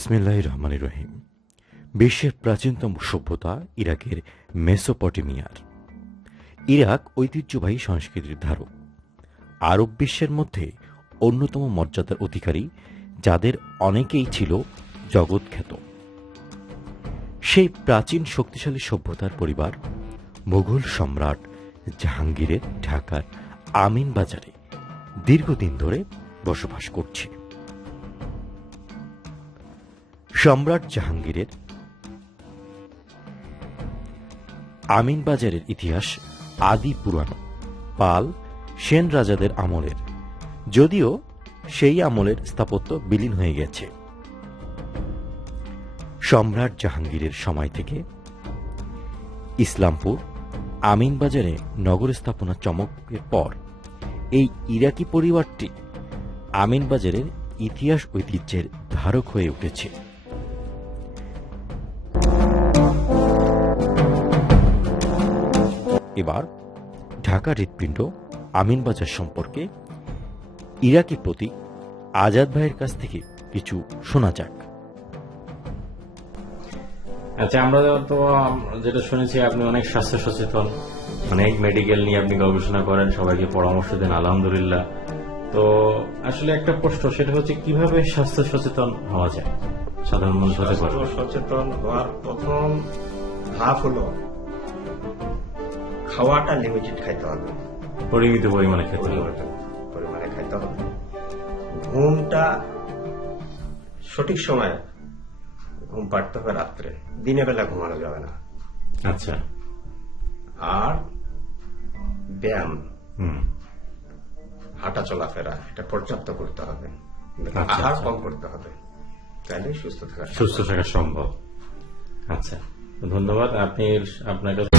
ইসমিল্লাহ রহমান রহিম। বিশ্বের প্রাচীনতম সভ্যতা ইরাকের মেসোপটেমিয়ার। ইরাক ঐতিহ্যবাহী সংস্কৃতির ধারক। আরব বিশ্বের মধ্যে অন্যতম মর্যাদার অধিকারী, যাদের অনেকেই ছিল জগৎখ্যাত। সেই প্রাচীন শক্তিশালী সভ্যতার পরিবার, মুঘল সম্রাট জাহাঙ্গীরের ঢাকার আমিন বাজারে দীর্ঘদিন ধরে বসবাস করছে। সম্রাট জাহাঙ্গীরের আমিনবাজারের ইতিহাস আদি পুরানো পাল সেন রাজাদের আমলের। যদিও সেই আমলের স্থাপত্য বিলীন হয়ে গেছে। সম্রাট জাহাঙ্গীরের সময় থেকে ইসলামপুর আমিনবাজারে নগর স্থাপনা চমকের পর এই ইরাকি পরিবারটি আমিনবাজারের ইতিহাস ঐতিহ্যের ধারক হয়ে উঠেছে। এবার ঢাকা হৃৎপিণ্ড আমিনবাজার সম্পর্কে ইরাকি প্রতীক আজাদ ভাইয়ের কাছ থেকে কিছু শোনা যাক। আচ্ছা আমরা তো যেটা শুনেছি আপনি অনেক স্বাস্থ্য সচেতন অনেক মেডিকেল নিয়ে আপনি গবেষণা করেন সবাইকে পরামর্শ দেন আলহামদুলিল্লাহ। তো আসলে একটা প্রশ্ন সেটা হচ্ছে কীভাবে স্বাস্থ্য সচেতন হওয়া যায়? সাধারণ মানুষ হতে পারে। সচেতন হওয়ার প্রথম ধাপ হলো খাওয়াটা লিমিটেড খাইতে হবে। পরিমিত পরিমাণে খেতে হবে। পরিমাণে খাইতে হবে। ঘুমটা সঠিক সময়ে ঘুম পাড়তে হবে রাত্রে। দিনের বেলা ঘুমানো যাবে না। আচ্ছা। আর ব্যায়াম। হুম। হাঁটা চলাফেরা এটা পর্যাপ্ত করতে হবে। আচ্ছা, আহার আচ্ছা। কম করতে হবে। তাহলে সুস্থ থাকা সুস্থ থাকা সম্ভব। আচ্ছা ধন্যবাদ। আপনি আপনার কাছে